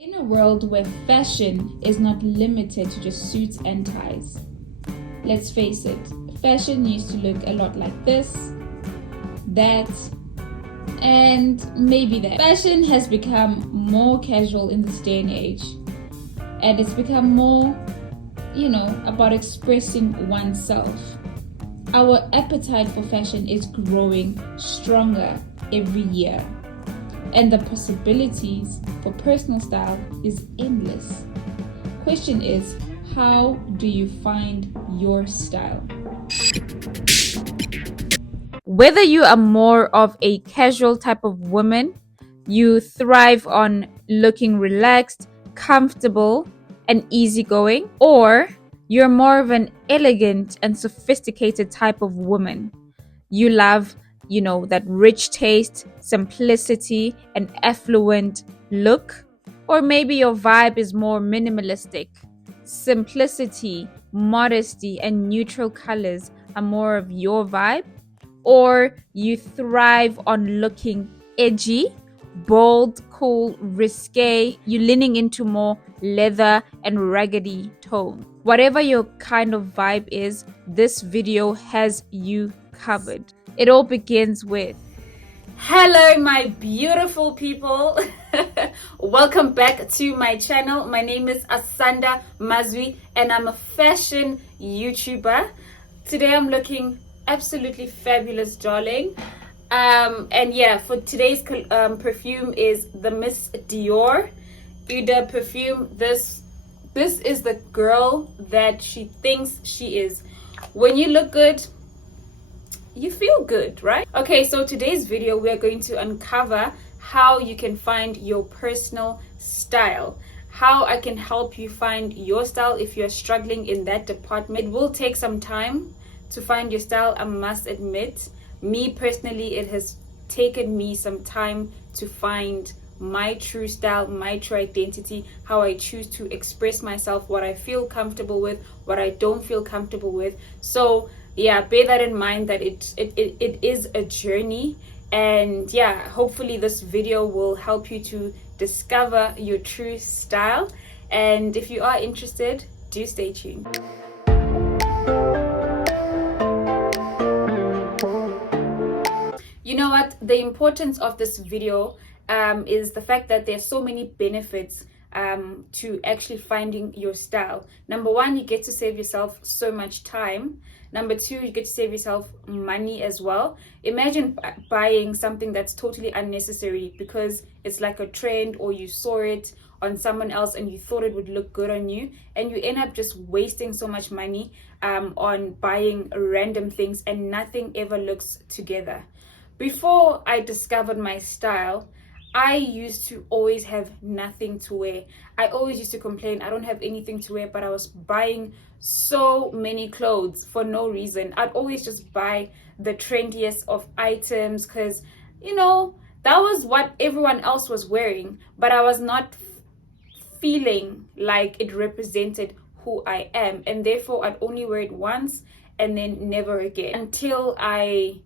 In a world where fashion is not limited to just suits and ties, let's face it, fashion used to look a lot like this, that, and maybe that. Fashion has become more casual in this day and age, and it's become more, about expressing oneself. Our appetite for fashion is growing stronger every year, and the possibilities for personal style is endless. Question is, how do you find your style? Whether you are more of a casual type of woman, you thrive on looking relaxed, comfortable, and easygoing, or you're more of an elegant and sophisticated type of woman. You love, that rich taste, simplicity, and affluent look. Or maybe your vibe is more minimalistic. Simplicity, modesty, and neutral colors are more of your vibe. Or you thrive on looking edgy, bold, cool, risque. You're leaning into more leather and raggedy tone. Whatever your kind of vibe is, this video has you covered. It all begins with, hello my beautiful people. Welcome back to my channel. My name is McMazwi and I'm a fashion YouTuber. Today I'm looking absolutely fabulous, darling. And yeah, for today's perfume is the Miss Dior Uda perfume. This is the girl that she thinks she is. When you look good, you feel good, right? Okay, so today's video we are going to uncover how you can find your personal style, how I can help you find your style if you're struggling in that department. It will take some time to find your style, I must admit. Me personally, it has taken me some time to find my true style, my true identity, how I choose to express myself, what I feel comfortable with, what I don't feel comfortable with. So yeah, bear that in mind, that it is a journey. And yeah, hopefully this video will help you to discover your true style. And if you are interested, do stay tuned. You know what, the importance of this video is the fact that there's so many benefits to actually finding your style. Number one, you get to save yourself so much time. Number two, you get to save yourself money as well. Imagine buying something that's totally unnecessary because it's like a trend, or you saw it on someone else and you thought it would look good on you, and you end up just wasting so much money on buying random things and nothing ever looks together. Before I discovered my style, I used to always have nothing to wear. I always used to complain, I don't have anything to wear, but I was buying so many clothes for no reason. I'd always just buy the trendiest of items because, that was what everyone else was wearing, but I was not feeling like it represented who I am, and therefore I'd only wear it once and then never again, until I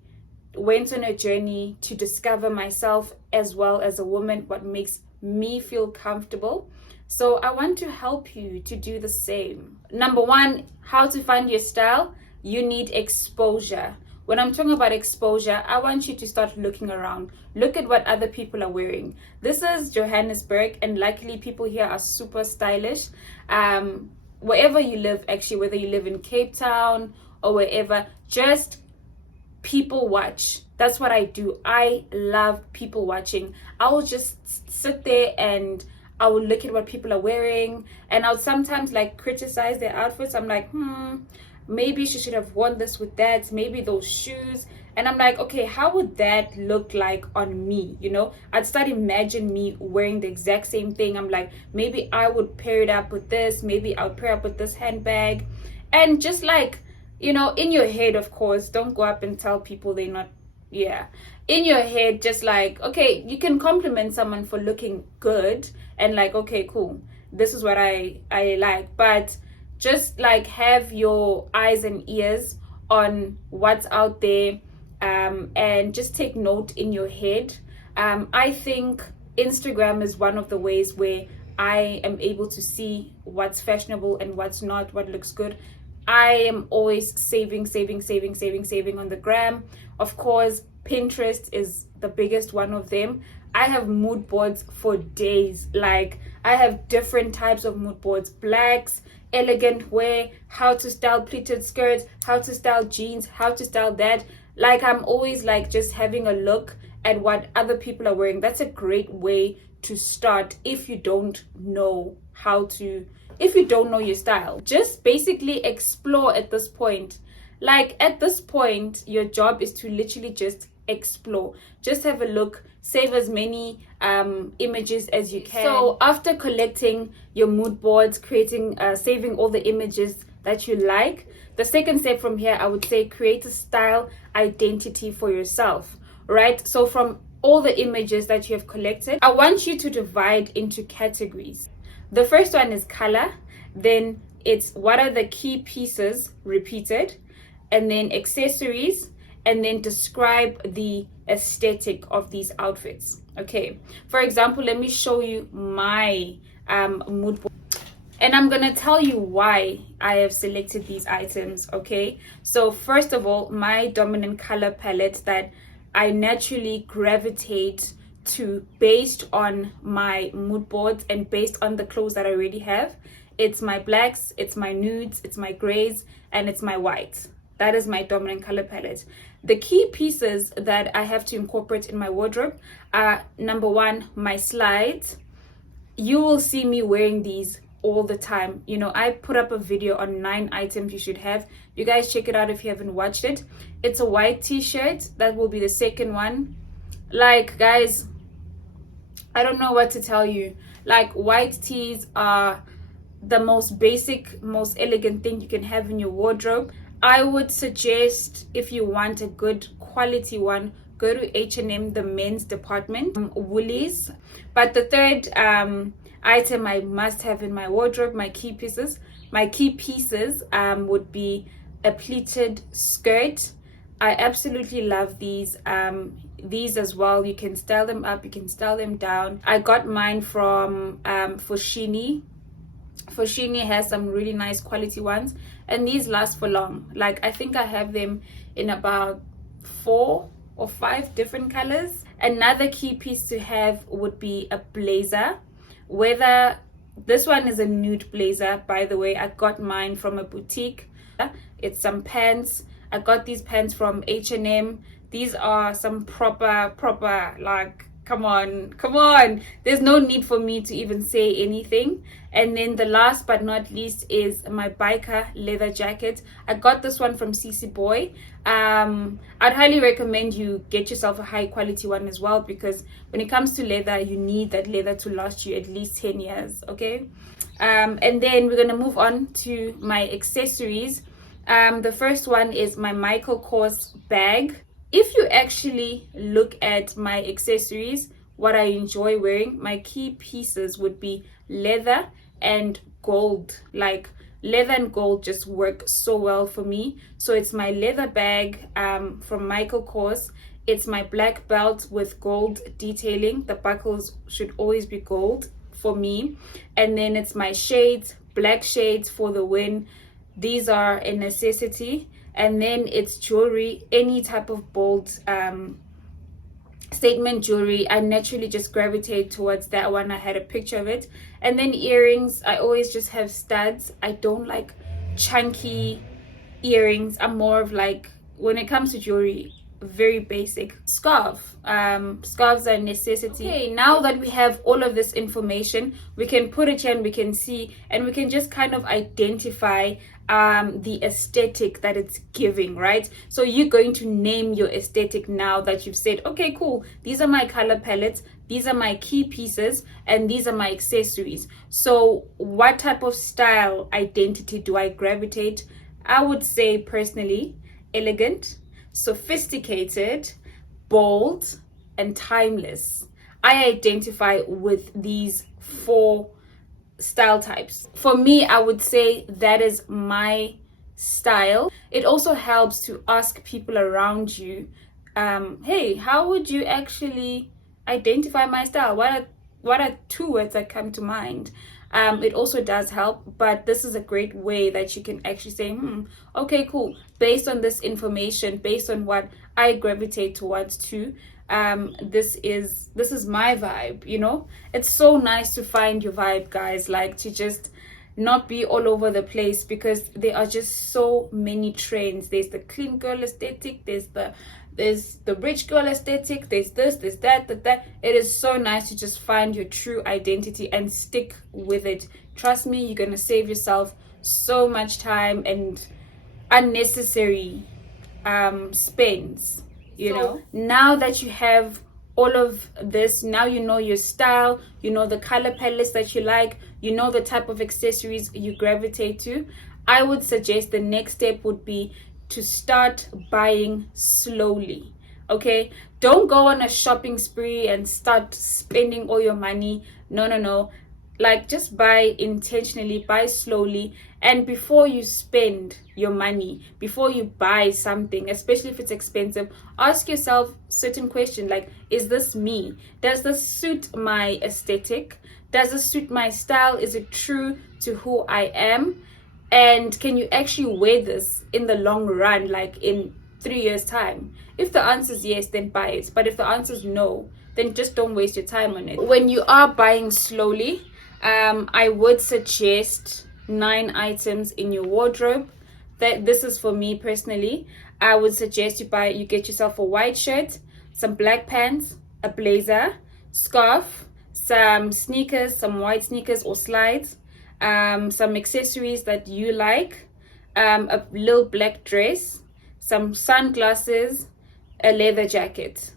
went on a journey to discover myself as well as a woman, what makes me feel comfortable. So I want to help you to do the same. Number one, how to find your style. You need exposure. When I'm talking about exposure, I want you to start looking around. Look at what other people are wearing. This is Johannesburg, and luckily people here are super stylish. Wherever you live, actually, whether you live in Cape Town or wherever, just people watch. That's what I do. I love people watching. I will just sit there and I will look at what people are wearing, and I'll sometimes criticize their outfits. I'm like, maybe she should have worn this with that, maybe those shoes. And I'm like, okay, how would that look like on me? I'd start imagine me wearing the exact same thing. I'm like, maybe I would pair it up with this, maybe I would pair up with this handbag. And just in your head, of course, don't go up and tell people they're not, in your head, just okay, you can compliment someone for looking good and okay, cool, this is what I like, but just have your eyes and ears on what's out there, and just take note in your head. I think Instagram is one of the ways where I am able to see what's fashionable and what's not, what looks good. I am always saving on the gram. Of course, Pinterest is the biggest one of them. I have mood boards for days. Like, I have different types of mood boards: blacks, elegant wear, how to style pleated skirts, how to style jeans, how to style that. Like, I'm always like just having a look at what other people are wearing. That's a great way to start if you don't know if you don't know your style. Just basically explore at this point. Like, at this point, your job is to literally just explore. Just have a look, save as many images as you can. So after collecting your mood boards, saving all the images that you like, the second step from here, I would say, create a style identity for yourself, right? So from all the images that you have collected, I want you to divide into categories. The first one is color, then it's what are the key pieces repeated, and then accessories, and then describe the aesthetic of these outfits. Okay, for example, let me show you my mood board, and I'm gonna tell you why I have selected these items. Okay, so first of all, my dominant color palette that I naturally gravitate to based on my mood boards and based on the clothes that I already have, it's my blacks, it's my nudes, it's my grays, and it's my whites. That is my dominant color palette. The key pieces that I have to incorporate in my wardrobe are, number one, my slides. You will see me wearing these all the time. You know, I put up a video on 9 items you should have. You guys check it out if you haven't watched it. It's a white t-shirt. That will be the second one. Like, guys, I don't know what to tell you. Like, white tees are the most basic, most elegant thing you can have in your wardrobe. I would suggest, if you want a good quality one, go to H&M, the men's department, Woolies. But the third item I must have in my wardrobe, my key pieces would be a pleated skirt. I absolutely love these as well. You can style them up, you can style them down. I got mine from Foschini. Foschini has some really nice quality ones, and these last for long. Like, I think I have them in about 4 or 5 different colors. Another key piece to have would be a blazer. Whether this one is a nude blazer, by the way, I got mine from a boutique. It's some pants. I got these pants from H&M. These are some proper, like, come on. There's no need for me to even say anything. And then the last but not least is my biker leather jacket. I got this one from CC Boy. I'd highly recommend you get yourself a high quality one as well, because when it comes to leather, you need that leather to last you at least 10 years. Okay. And then we're gonna move on to my accessories. The first one is my Michael Kors bag. If you actually look at my accessories, what I enjoy wearing, my key pieces would be leather and gold. Like, leather and gold just work so well for me. So it's my leather bag from Michael Kors. It's my black belt with gold detailing. The buckles should always be gold for me. And then it's my shades, black shades for the win. These are a necessity. And then it's jewelry, any type of bold statement jewelry. I naturally just gravitate towards that one. I had a picture of it. And then earrings, I always just have studs. I don't like chunky earrings. I'm more of like, when it comes to jewelry, very basic. Scarves are a necessity. Okay, now that we have all of this information, we can put it here and we can see, and we can just kind of identify the aesthetic that it's giving, right? So you're going to name your aesthetic now that you've said, okay, cool, these are my color palettes, these are my key pieces, and these are my accessories. So what type of style identity do I gravitate? I would say personally, elegant, sophisticated, bold, and timeless. I identify with these 4 style types. For me, I would say that is my style. It also helps to ask people around you, hey, how would you actually identify my style? what are two words that come to mind? It also does help, but this is a great way that you can actually say, okay, cool. Based on this information, based on what I gravitate towards too, this is my vibe, you know? It's so nice to find your vibe, guys, like to just not be all over the place, because there are just so many trends. There's the clean girl aesthetic, there's the rich girl aesthetic, there's this, there's that. It is so nice to just find your true identity and stick with it. Trust me, you're gonna save yourself so much time and unnecessary spends, you know. Now that you have all of this, now you know your style, you know the color palettes that you like, you know the type of accessories you gravitate to. I would suggest the next step would be to start buying slowly. Okay, don't go on a shopping spree and start spending all your money. No, like just buy intentionally, buy slowly. And before you spend your money, before you buy something, especially if it's expensive, ask yourself certain questions like, is this me? Does this suit my aesthetic? Does this suit my style? Is it true to who I am? And can you actually wear this in the long run, like in 3 years time? If the answer is yes, then buy it. But if the answer is no, then just don't waste your time on it. When you are buying slowly, I would suggest 9 items in your wardrobe. This is for me personally. I would suggest you get yourself a white shirt, some black pants, a blazer, scarf, some sneakers, some white sneakers or slides, some accessories that you like, a little black dress, some sunglasses, a leather jacket.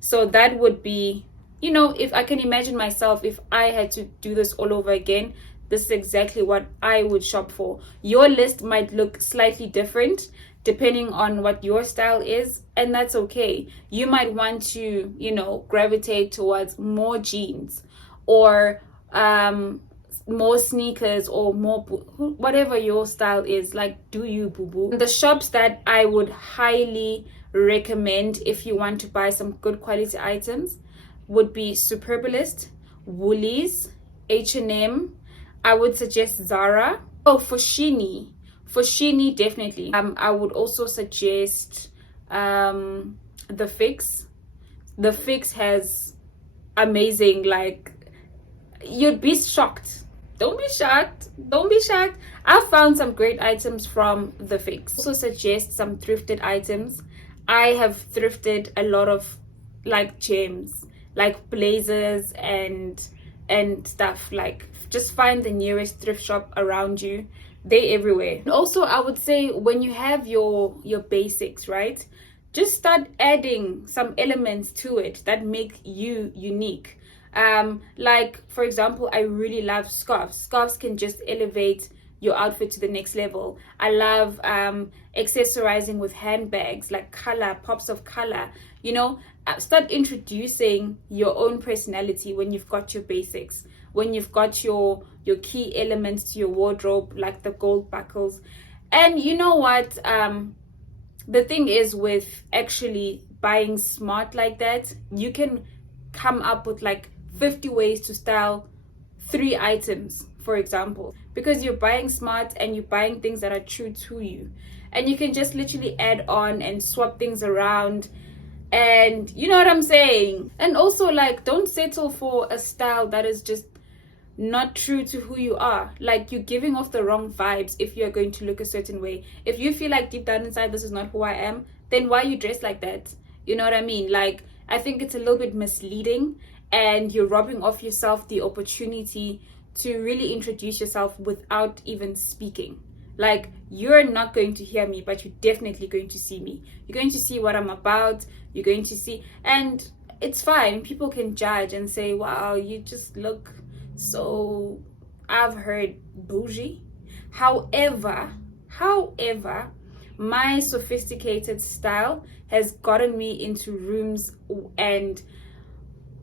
So that would be, you know, if I can imagine myself, if I had to do this all over again, this is exactly what I would shop for. Your list might look slightly different depending on what your style is, and that's okay. You might want to, you know, gravitate towards more jeans or more sneakers or more whatever your style is. Like, do you, boo boo? The shops that I would highly recommend if you want to buy some good quality items would be Superbalist, Woolies, H&M. I would suggest Zara. Oh, Foschini definitely. I would also suggest The Fix. The Fix has amazing, like, you'd be shocked. Don't be shocked. I found some great items from The Fix. Also suggest some thrifted items. I have thrifted a lot of like gems, like blazers and stuff. Like, just find the nearest thrift shop around you. They're everywhere. And also, I would say when you have your basics, right, just start adding some elements to it that make you unique. Like, for example, I really love scarves. Scarves can just elevate your outfit to the next level. I love accessorizing with handbags, like color, pops of color. You know, start introducing your own personality when you've got your basics, when you've got your key elements to your wardrobe, like the gold buckles. And you know what, the thing is, with actually buying smart like that, you can come up with like 50 ways to style 3 items, for example, because you're buying smart and you're buying things that are true to you, and you can just literally add on and swap things around. And you know what I'm saying? And also, like, don't settle for a style that is just not true to who you are. Like, you're giving off the wrong vibes if you're going to look a certain way. If you feel like deep down inside this is not who I am, then why you dress like that? You know what I mean? Like, I think it's a little bit misleading, and you're robbing off yourself the opportunity to really introduce yourself without even speaking. Like, you're not going to hear me, but you're definitely going to see me. You're going to see what I'm about. You're going to see, and it's fine. People can judge and say, wow, you just look so, I've heard, bougie. However, my sophisticated style has gotten me into rooms, and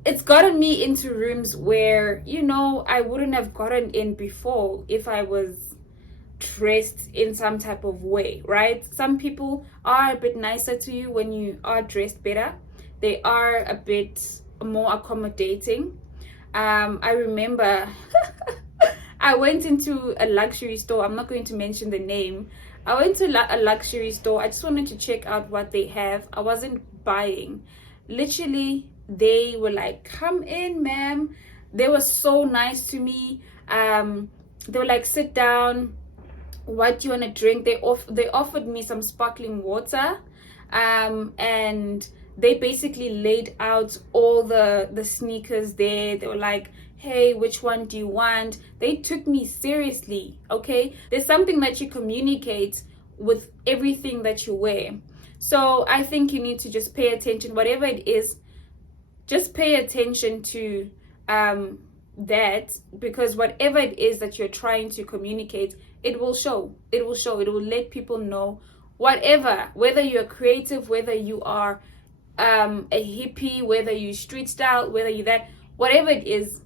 it's gotten me into rooms where, you know, I wouldn't have gotten in before if I was dressed in some type of way, right? Some people are a bit nicer to you when you are dressed better. They are a bit more accommodating. I remember I went into a luxury store. I'm not going to mention the name. I went to a luxury store. I just wanted to check out what they have. I wasn't buying. Literally, they were like, "Come in, ma'am." They were so nice to me. They were like, "Sit down. What do you want to drink?" They offered me some sparkling water, and they basically laid out all the sneakers there. They were like, "Hey, which one do you want?" They took me seriously. Okay, there's something that you communicate with everything that you wear. So I think you need to just pay attention, whatever it is. Just pay attention to that, because whatever it is that you're trying to communicate, it will show. It will let people know. Whatever, whether you're creative, whether you are a hippie, whether you street style, whether you that, whatever it is,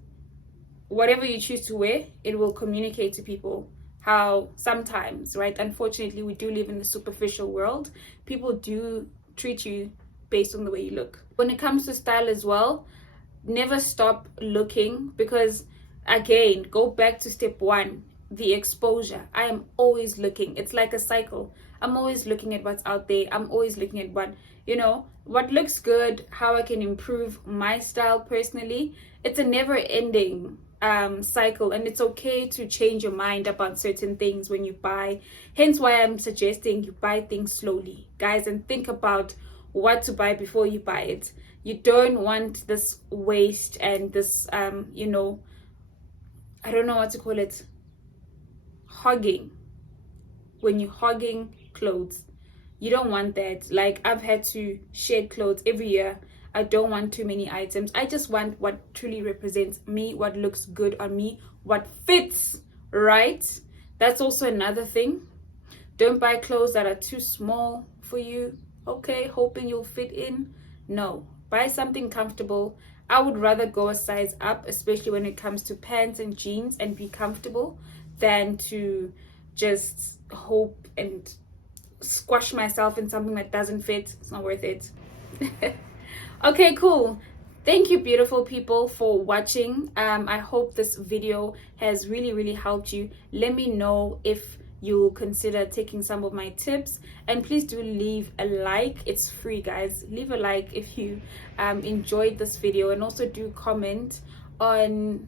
whatever you choose to wear, it will communicate to people how sometimes, right, unfortunately, we do live in the superficial world. People do treat you based on the way you look. When it comes to style as well, never stop looking, because again, go back to step one, the exposure. I am always looking. It's like a cycle. I'm always looking at what's out there. I'm always looking at what looks good, how I can improve my style personally. It's a never ending cycle, and it's okay to change your mind about certain things when you buy. Hence why I'm suggesting you buy things slowly, guys, and think about what to buy before you buy it. You don't want this waste and this I don't know what to call it, hogging. When you're hogging clothes, you don't want that. Like, I've had to shed clothes every year. I don't want too many items. I just want what truly represents me, what looks good on me, what fits, right? That's also another thing. Don't buy clothes that are too small for you, okay, hoping you'll fit in. No, buy something comfortable. I would rather go a size up, especially when it comes to pants and jeans, and be comfortable, than to just hope and squash myself in something that doesn't fit. It's not worth it. Okay, cool. Thank you, beautiful people, for watching. I hope this video has really helped you. Let me know if you consider taking some of my tips, and please do leave a like. It's free, guys. Leave a like if you enjoyed this video, and also do comment on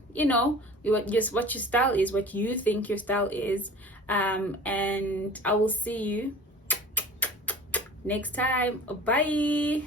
what your style is, what you think your style is, and I will see you next time. Bye.